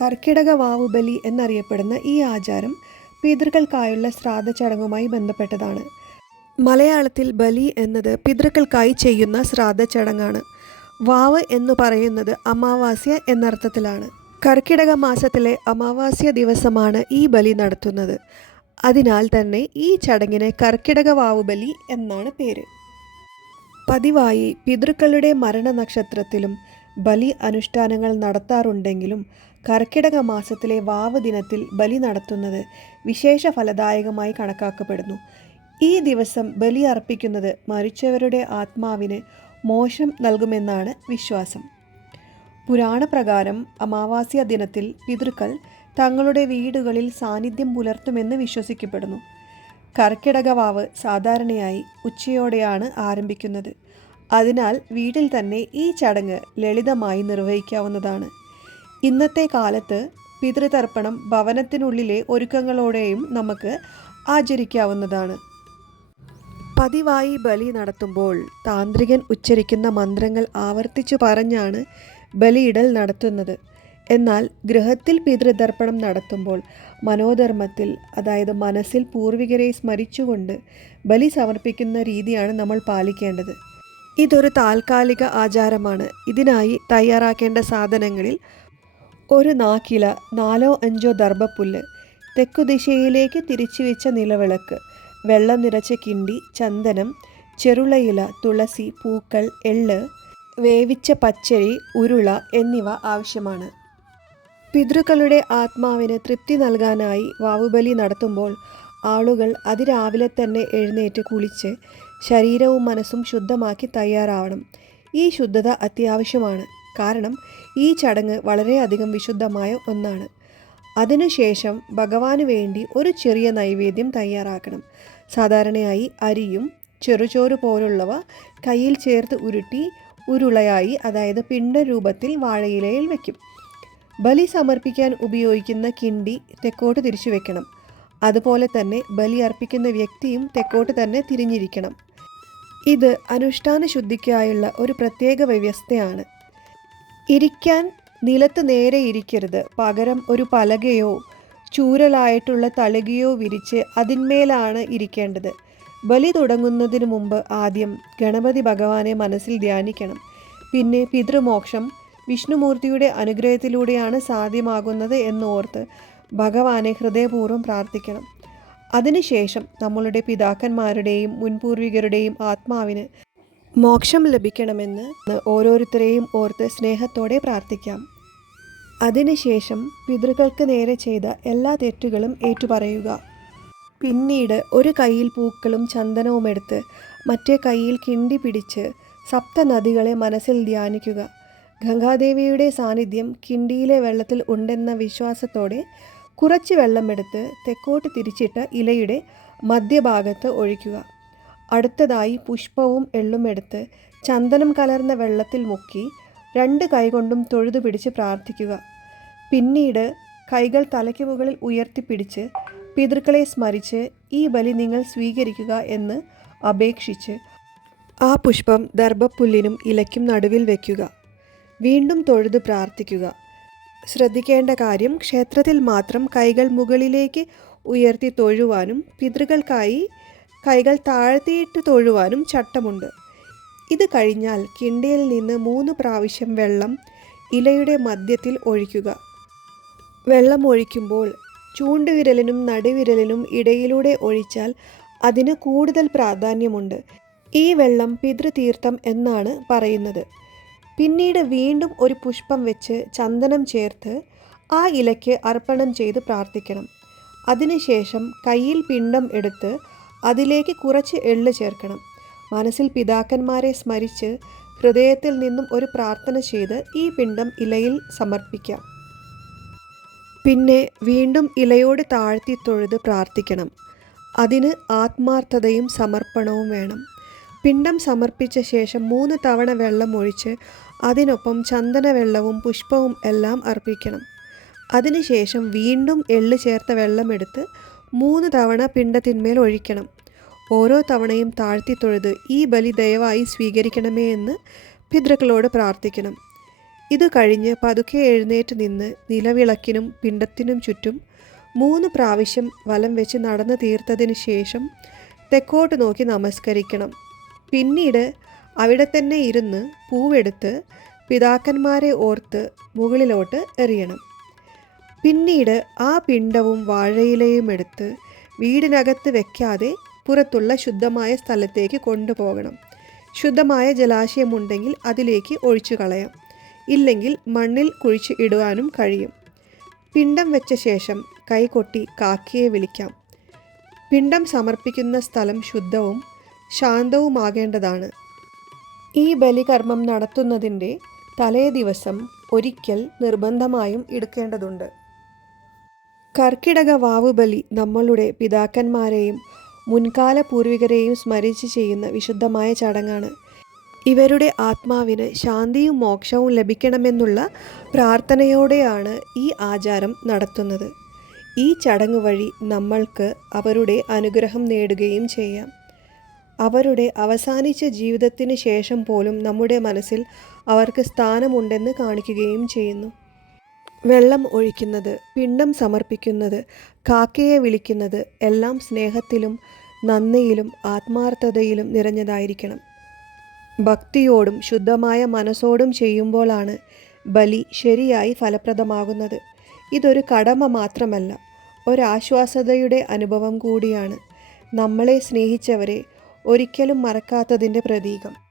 കർക്കിടക വാവുബലി എന്നറിയപ്പെടുന്ന ഈ ആചാരം പിതൃക്കൾക്കായുള്ള ശ്രാദ്ധ ചടങ്ങുമായി ബന്ധപ്പെട്ടതാണ്. മലയാളത്തിൽ ബലി എന്നത് പിതൃക്കൾക്കായി ചെയ്യുന്ന ശ്രാദ്ധ ചടങ്ങാണ്. വാവ് എന്ന് പറയുന്നത് അമാവാസ്യ എന്നർത്ഥത്തിലാണ്. കർക്കിടക മാസത്തിലെ അമാവാസ്യ ദിവസമാണ് ഈ ബലി നടത്തുന്നത്. അതിനാൽ തന്നെ ഈ ചടങ്ങിന് കർക്കിടക വാവുബലി എന്നാണ് പേര്. പതിവായി പിതൃക്കളുടെ മരണനക്ഷത്രത്തിലും ബലി അനുഷ്ഠാനങ്ങൾ നടത്താറുണ്ടെങ്കിലും കർക്കിടക മാസത്തിലെ വാവ് ദിനത്തിൽ ബലി നടത്തുന്നത് വിശേഷ ഫലദായകമായി കണക്കാക്കപ്പെടുന്നു. ഈ ദിവസം ബലി അർപ്പിക്കുന്നത് മരിച്ചവരുടെ ആത്മാവിന് മോശം നൽകുമെന്നാണ് വിശ്വാസം. പുരാണപ്രകാരം അമാവാസ്യ ദിനത്തിൽ പിതൃക്കൾ തങ്ങളുടെ വീടുകളിൽ സാന്നിധ്യം പുലർത്തുമെന്ന് വിശ്വസിക്കപ്പെടുന്നു. കർക്കിടക വാവ് സാധാരണയായി ഉച്ചയോടെയാണ് ആരംഭിക്കുന്നത്. അതിനാൽ വീട്ടിൽ തന്നെ ഈ ചടങ്ങ് ലളിതമായി നിർവഹിക്കാവുന്നതാണ്. ഇന്നത്തെ കാലത്ത് പിതൃതർപ്പണം ഭവനത്തിനുള്ളിലെ ഒരുക്കങ്ങളോടെയും നമുക്ക് ആചരിക്കാവുന്നതാണ്. പതിവായി ബലി നടത്തുമ്പോൾ താന്ത്രികൻ ഉച്ചരിക്കുന്ന മന്ത്രങ്ങൾ ആവർത്തിച്ചു പറഞ്ഞാണ് ബലിയിടൽ നടത്തുന്നത്. എന്നാൽ ഗൃഹത്തിൽ പിതൃതർപ്പണം നടത്തുമ്പോൾ മനോധർമ്മത്തിൽ അതായത് മനസ്സിൽ പൂർവികരെ സ്മരിച്ചുകൊണ്ട് ബലി സമർപ്പിക്കുന്ന രീതിയാണ് നമ്മൾ പാലിക്കേണ്ടത്. ഇതൊരു താൽക്കാലിക ആചാരമാണ്. ഇതിനായി തയ്യാറാക്കേണ്ട സാധനങ്ങളിൽ ഒരു നാക്കില നാലോ അഞ്ചോ ദർഭപ്പുല്ല് തെക്കുദിശയിലേക്ക് തിരിച്ചു വെച്ച നിലവിളക്ക് വെള്ളം നിറച്ച കിണ്ടി ചന്ദനം ചെറുളയില തുളസി പൂക്കൾ എള്ള് വേവിച്ച പച്ചരി ഉരുള എന്നിവ ആവശ്യമാണ്. പിതൃക്കളുടെ ആത്മാവിന് തൃപ്തി നൽകാനായി വാവുബലി നടത്തുമ്പോൾ ആളുകൾ അതിരാവിലെ തന്നെ എഴുന്നേറ്റ് കുളിച്ച് ശരീരവും മനസ്സും ശുദ്ധമാക്കി തയ്യാറാവണം. ഈ ശുദ്ധത അത്യാവശ്യമാണ്. കാരണം ഈ ചടങ്ങ് വളരെയധികം വിശുദ്ധമായ ഒന്നാണ്. അതിനുശേഷം ഭഗവാന് വേണ്ടി ഒരു ചെറിയ നൈവേദ്യം തയ്യാറാക്കണം. സാധാരണയായി അരിയും ചെറുചോറ് പോലുള്ളവ കയ്യിൽ ചേർത്ത് ഉരുട്ടി ഉരുളയായി അതായത് പിണ്ട രൂപത്തിൽ വാഴയിലയിൽ വയ്ക്കും ബലി സമർപ്പിക്കാൻ ഉപയോഗിക്കുന്ന കിണ്ടി തെക്കോട്ട് തിരിച്ചു വെക്കണം. അതുപോലെ തന്നെ ബലി അർപ്പിക്കുന്ന വ്യക്തിയും തെക്കോട്ട് തന്നെ തിരിഞ്ഞിരിക്കണം. ഇത് അനുഷ്ഠാന ശുദ്ധിക്കായുള്ള ഒരു പ്രത്യേക വ്യവസ്ഥയാണ്. ഇരിക്കാൻ നിലത്ത് നേരെ ഇരിക്കരുത്. പകരം ഒരു പലകയോ ചൂരലായിട്ടുള്ള തളികയോ വിരിച്ച് അതിന്മേലാണ് ഇരിക്കേണ്ടത്. ബലി തുടങ്ങുന്നതിന് മുമ്പ് ആദ്യം ഗണപതി ഭഗവാനെ മനസ്സിൽ ധ്യാനിക്കണം. പിന്നെ പിതൃമോക്ഷം വിഷ്ണുമൂർത്തിയുടെ അനുഗ്രഹത്തിലൂടെയാണ് സാധ്യമാകുന്നത് എന്നോർത്ത് ഭഗവാനെ ഹൃദയപൂർവം പ്രാർത്ഥിക്കണം. അതിനുശേഷം നമ്മളുടെ പിതാക്കന്മാരുടെയും മുൻപൂർവികരുടെയും ആത്മാവിന് മോക്ഷം ലഭിക്കണമെന്ന് ഓരോരുത്തരെയും ഓർത്ത് സ്നേഹത്തോടെ പ്രാർത്ഥിക്കാം. അതിനുശേഷം പിതൃക്കൾക്ക് നേരെ ചെയ്ത എല്ലാ തെറ്റുകളും ഏറ്റുപറയുക. പിന്നീട് ഒരു കൈയിൽ പൂക്കളും ചന്ദനവും എടുത്ത് മറ്റേ കൈയിൽ കിണ്ടി പിടിച്ച് സപ്തനദികളെ മനസ്സിൽ ധ്യാനിക്കുക. ഗംഗാദേവിയുടെ സാന്നിധ്യം കിണ്ടിയിലെ വെള്ളത്തിൽ ഉണ്ടെന്ന വിശ്വാസത്തോടെ കുറച്ച് വെള്ളമെടുത്ത് തെക്കോട്ട് തിരിച്ചിട്ട് ഇലയുടെ മധ്യഭാഗത്ത് ഒഴിക്കുക. അടുത്തതായി പുഷ്പവും എള്ളും എടുത്ത് ചന്ദനം കലർന്ന വെള്ളത്തിൽ മുക്കി രണ്ട് കൈകൊണ്ടും തൊഴുതു പിടിച്ച് പ്രാർത്ഥിക്കുക. പിന്നീട് കൈകൾ തലയ്ക്ക് മുകളിൽ ഉയർത്തിപ്പിടിച്ച് പിതൃക്കളെ സ്മരിച്ച് ഈ ബലി നിങ്ങൾ സ്വീകരിക്കുക എന്ന് അപേക്ഷിച്ച് ആ പുഷ്പം ദർഭപ്പുല്ലിനും ഇലയ്ക്കും നടുവിൽ വയ്ക്കുക വീണ്ടും തൊഴുത് പ്രാർത്ഥിക്കുക. ശ്രദ്ധിക്കേണ്ട കാര്യം ക്ഷേത്രത്തിൽ മാത്രം കൈകൾ മുകളിലേക്ക് ഉയർത്തി തൊഴുവാനും പിതൃകൾക്കായി കൈകൾ താഴ്ത്തിയിട്ട് തൊഴുവാനും ചട്ടമുണ്ട്. ഇത് കഴിഞ്ഞാൽ കിണ്ടിയിൽ നിന്ന് മൂന്ന് പ്രാവശ്യം വെള്ളം ഇലയുടെ മധ്യത്തിൽ ഒഴിക്കുക. വെള്ളം ഒഴിക്കുമ്പോൾ ചൂണ്ടുവിരലിനും നടുവിരലിനും ഇടയിലൂടെ ഒഴിച്ചാൽ അതിന് കൂടുതൽ പ്രാധാന്യമുണ്ട്. ഈ വെള്ളം പിതൃതീർത്ഥം എന്നാണ് പറയുന്നത്. പിന്നീട് വീണ്ടും ഒരു പുഷ്പം വെച്ച് ചന്ദനം ചേർത്ത് ആ ഇലയ്ക്ക് അർപ്പണം ചെയ്ത് പ്രാർത്ഥിക്കണം. അതിനുശേഷം കയ്യിൽ പിണ്ടം എടുത്ത് അതിലേക്ക് കുറച്ച് എള്ള് ചേർക്കണം. മനസ്സിൽ പിതാക്കന്മാരെ സ്മരിച്ച് ഹൃദയത്തിൽ നിന്നും ഒരു പ്രാർത്ഥന ചെയ്ത് ഈ പിണ്ടം ഇലയിൽ സമർപ്പിക്കാം. പിന്നെ വീണ്ടും ഇലയോട് താഴ്ത്തി തൊഴുത് പ്രാർത്ഥിക്കണം. അതിന് ആത്മാർത്ഥതയും സമർപ്പണവും വേണം. പിണ്ടം സമർപ്പിച്ച ശേഷം മൂന്ന് തവണ വെള്ളം ഒഴിച്ച് അതിനൊപ്പം ചന്ദനവെള്ളവും പുഷ്പവും എല്ലാം അർപ്പിക്കണം. അതിനുശേഷം വീണ്ടും എള്ള് ചേർത്ത വെള്ളമെടുത്ത് മൂന്ന് തവണ പിണ്ടത്തിന്മേൽ ഒഴിക്കണം. ഓരോ തവണയും താഴ്ത്തി തൊഴുത് ഈ ബലി ദയവായി സ്വീകരിക്കണമേ എന്ന് പിതൃക്കളോട് പ്രാർത്ഥിക്കണം. ഇത് കഴിഞ്ഞ് പതുക്കെ എഴുന്നേറ്റ് നിന്ന് നിലവിളക്കിനും പിണ്ടത്തിനും ചുറ്റും മൂന്ന് പ്രാവശ്യം വലം വെച്ച് നടന്നു തീർത്തതിന് ശേഷം തെക്കോട്ട് നോക്കി നമസ്കരിക്കണം. പിന്നീട് അവിടെ തന്നെ ഇരുന്ന് പൂവെടുത്ത് പിതാക്കന്മാരെ ഓർത്ത് മുകളിലോട്ട് എറിയണം. പിന്നീട് ആ പിണ്ടവും വാഴയിലയും എടുത്ത് വീടിനകത്ത് വെക്കാതെ പുറത്തുള്ള ശുദ്ധമായ സ്ഥലത്തേക്ക് കൊണ്ടുപോകണം. ശുദ്ധമായ ജലാശയമുണ്ടെങ്കിൽ അതിലേക്ക് ഒഴിച്ചു കളയാം. ഇല്ലെങ്കിൽ മണ്ണിൽ കുഴിച്ച് ഇടുവാനും കഴിയും. പിണ്ടം വെച്ച ശേഷം കൈകൊട്ടി കാക്കയെ വിളിക്കാം. പിണ്ടം സമർപ്പിക്കുന്ന സ്ഥലം ശുദ്ധവും ശാന്തവുമാകേണ്ടതാണ്. ഈ ബലികർമ്മം നടത്തുന്നതിന്റെ തലേ ദിവസം ഒരിക്കൽ നിർബന്ധമായും എടുക്കേണ്ടതുണ്ട്. കർക്കിടക വാവുബലി നമ്മളുടെ പിതാക്കന്മാരെയും മുൻകാല പൂർവികരെയും സ്മരിച്ച് ചെയ്യുന്ന വിശുദ്ധമായ ചടങ്ങാണ്. ഇവരുടെ ആത്മാവിന് ശാന്തിയും മോക്ഷവും ലഭിക്കണമെന്നുള്ള പ്രാർത്ഥനയോടെയാണ് ഈ ആചാരം നടത്തുന്നത്. ഈ ചടങ്ങ് വഴി നമ്മൾക്ക് അവരുടെ അനുഗ്രഹം നേടുകയും ചെയ്യാം. അവരുടെ അവസാനിച്ച ജീവിതത്തിന് ശേഷം പോലും നമ്മുടെ മനസ്സിൽ അവർക്ക് സ്ഥാനമുണ്ടെന്ന് കാണിക്കുകയും ചെയ്യുന്നു. വെള്ളം ഒഴിക്കുന്നത് പിണ്ടം സമർപ്പിക്കുന്നത് കാക്കയെ വിളിക്കുന്നത് എല്ലാം സ്നേഹത്തിലും നന്ദിയിലും ആത്മാർത്ഥതയിലും നിറഞ്ഞതായിരിക്കണം. ഭക്തിയോടും ശുദ്ധമായ മനസ്സോടും ചെയ്യുമ്പോഴാണ് ബലി ശരിയായി ഫലപ്രദമാകുന്നത്. ഇതൊരു കടമ മാത്രമല്ല ഒരാശ്വാസതയുടെ അനുഭവം കൂടിയാണ്. നമ്മളെ സ്നേഹിച്ചവരെ ഒരിക്കലും മറക്കാത്തതിന്റെ പ്രതീകം.